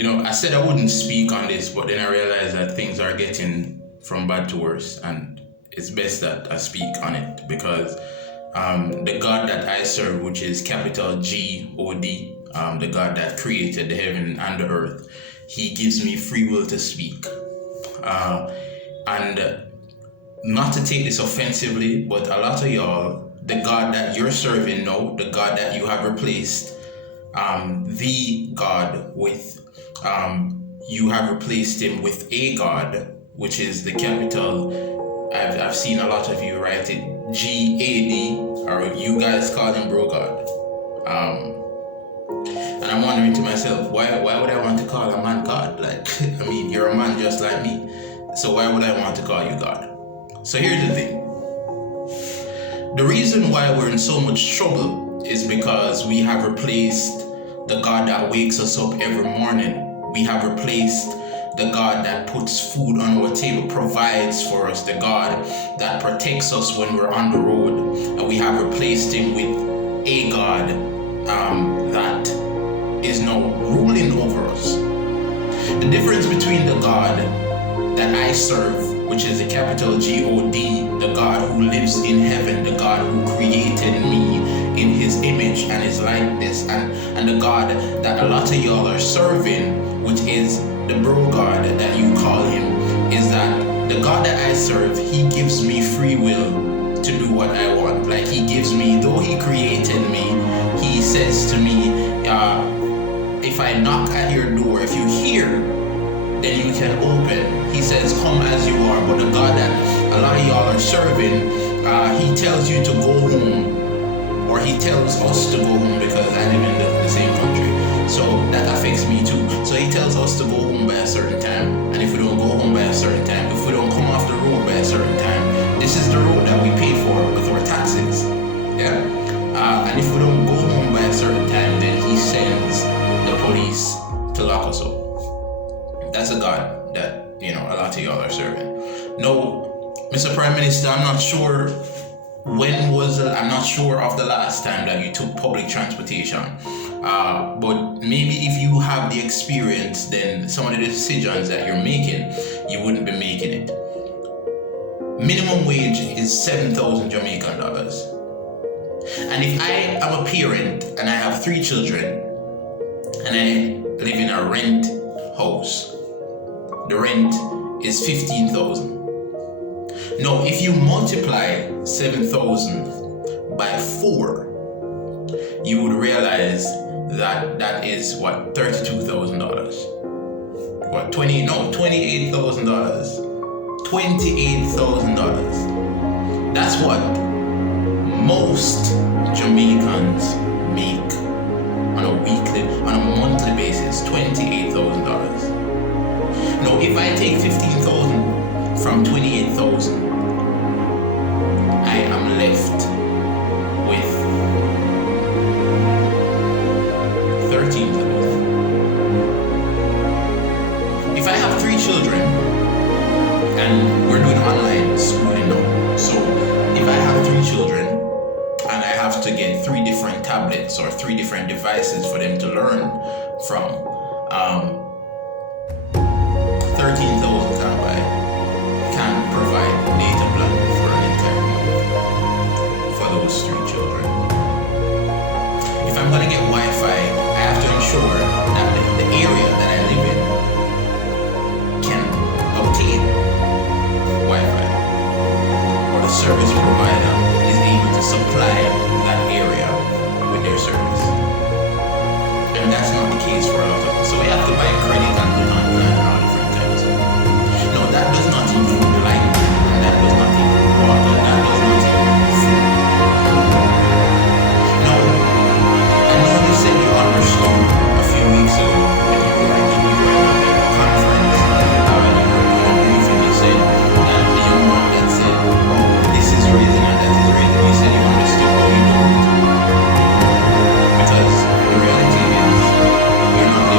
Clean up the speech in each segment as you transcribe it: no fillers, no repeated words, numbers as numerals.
I said I wouldn't speak on this, but then I realized that things are getting from bad to worse, and it's best that I speak on it because the God that I serve, which is capital G-O-D, the God that created the heaven and the earth, he gives me free will to speak. And not to take this offensively, but a lot of y'all, the God that you're serving now, the God that you have replaced the God with, you have replaced him with a God, which is the capital. I've seen a lot of you write it G-A-D, or you guys call him bro God. And I'm wondering to myself, why would I want to call a man God? Like, I mean, you're a man just like me. So why would I want to call you God? So here's the thing. The reason why we're in so much trouble is because we have replaced the God that wakes us up every morning. We have replaced the God that puts food on our table, provides for us, the God that protects us when we're on the road. And we have replaced him with a God that is now ruling over us. The difference between the God that I serve, which is a capital G-O-D, the God who lives in heaven, the God who created me in his image and his likeness, and the God that a lot of y'all are serving, which is the bro God that you call him, is that the God that I serve, he gives me free will to do what I want. Like, he gives me, though he created me, he says to me, if I knock at your door, if you hear, then you can open. He says, come as you are. But the God that a lot of y'all are serving, he tells you to go home, or he tells us to go home, because I live in the same country. So that affects me too. So he tells us to go home by a certain time. And if we don't go home by a certain time, if we don't come off the road by a certain time, this is the road that we pay for with our taxes. Yeah? And if we don't go home by a certain time, then he sends the police to lock us up. That's a God that, a lot of y'all are serving. No, Mr. Prime Minister, I'm not sure I'm not sure of the last time that you took public transportation. But maybe if you have the experience, then some of the decisions that you're making, you wouldn't be making it. Minimum wage is 7,000 Jamaican dollars. And if I am a parent and I have 3 children and I live in a rent house, the rent is 15,000. Now, if you multiply 7,000 by 4, you would realize that is what, $32,000. What, $28,000. $28,000. That's what most Jamaicans make on a monthly basis, $28,000. Now, if I take 15,000 from 28,000, I am left with 13,000. If I have 3 children, and we're doing online schooling now, so if I have 3 children and I have to get 3 different tablets or 3 different devices for them to learn from, 13,000 can provide data plan for an entire month for those 3 children. If I'm going to get Wi-Fi, I have to ensure that the area that I live in can obtain Wi-Fi, or the service provider is able to supply that area with their service. And that's not the case for a lot of us. So we have to buy credit and put on plan and all different kinds. No, that does not include light, and that does not include water, that does not include food. Now, I know you said you understood a few weeks ago when you were in a conference, when you were doing a briefing, you said that the young man that said, oh, this is reason and that is reason, you said you understood, but you don't. Because the reality is, we're not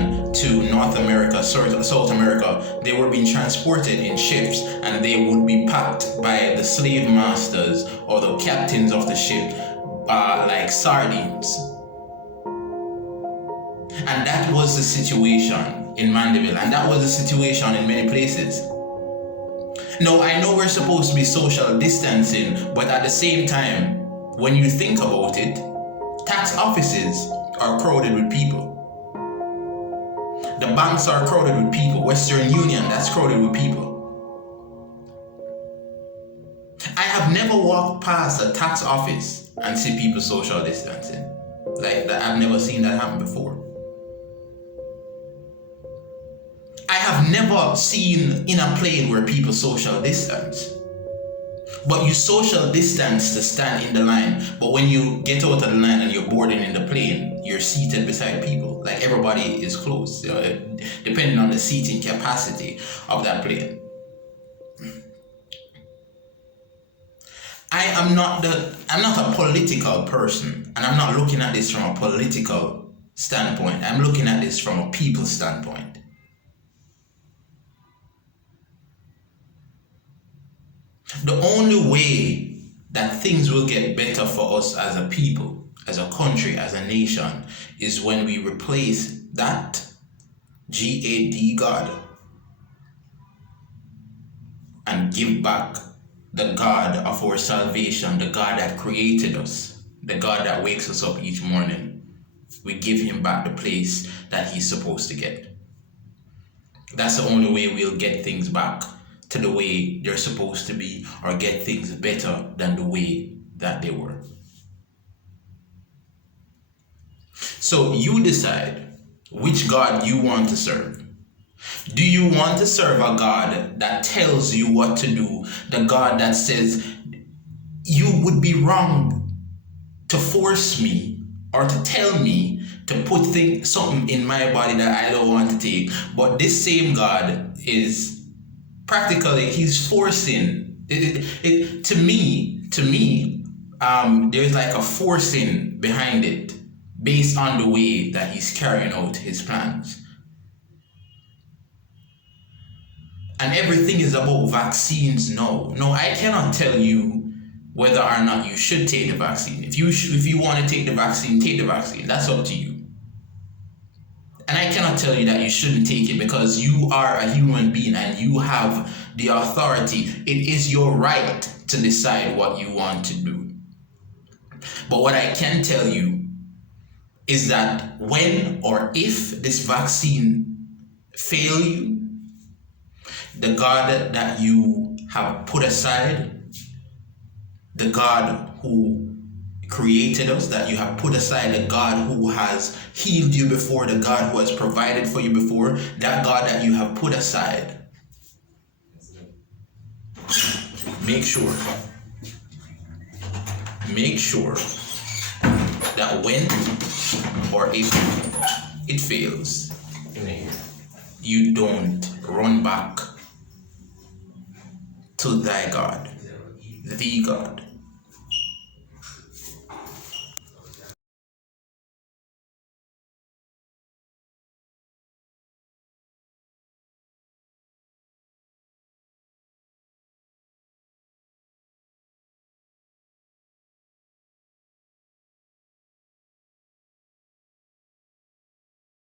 Caribbean to North America, South America, they were being transported in ships, and they would be packed by the slave masters or the captains of the ship like sardines. And that was the situation in Mandeville, and that was the situation in many places. Now, I know we're supposed to be social distancing, but at the same time, when you think about it, tax offices are crowded with people. The banks are crowded with people. Western Union, that's crowded with people. I have never walked past a tax office and see people social distancing. Like that, I've never seen that happen before. I have never seen in a plane where people social distance. But you social distance to stand in the line. But when you get out of the line and you're boarding in the plane, you're seated beside people. Like everybody is close, depending on the seating capacity of that plane. I'm not a political person, and I'm not looking at this from a political standpoint. I'm looking at this from a people standpoint. The only way that things will get better for us as a people, as a country, as a nation, is when we replace that G-A-D God and give back the God of our salvation, the God that created us, the God that wakes us up each morning. We give him back the place that he's supposed to get. That's the only way we'll get things back to the way they're supposed to be, or get things better than the way that they were. So you decide which God you want to serve. Do you want to serve a God that tells you what to do? The God that says, you would be wrong to force me or to tell me to put something in my body that I don't want to take. But this same God is practically, he's forcing it. To me, there's like a forcing behind it based on the way that he's carrying out his plans. And everything is about vaccines now. No, I cannot tell you whether or not you should take the vaccine. If you want to take the vaccine, take the vaccine. That's up to you. And I cannot tell you that you shouldn't take it, because you are a human being and you have the authority. It is your right to decide what you want to do. But what I can tell you is that when or if this vaccine fails you, the God that you have put aside, the God who created us, that you have put aside, the God who has healed you before, the God who has provided for you before, that God that you have put aside, make sure that when or if it fails, you don't run back to thy God, the God.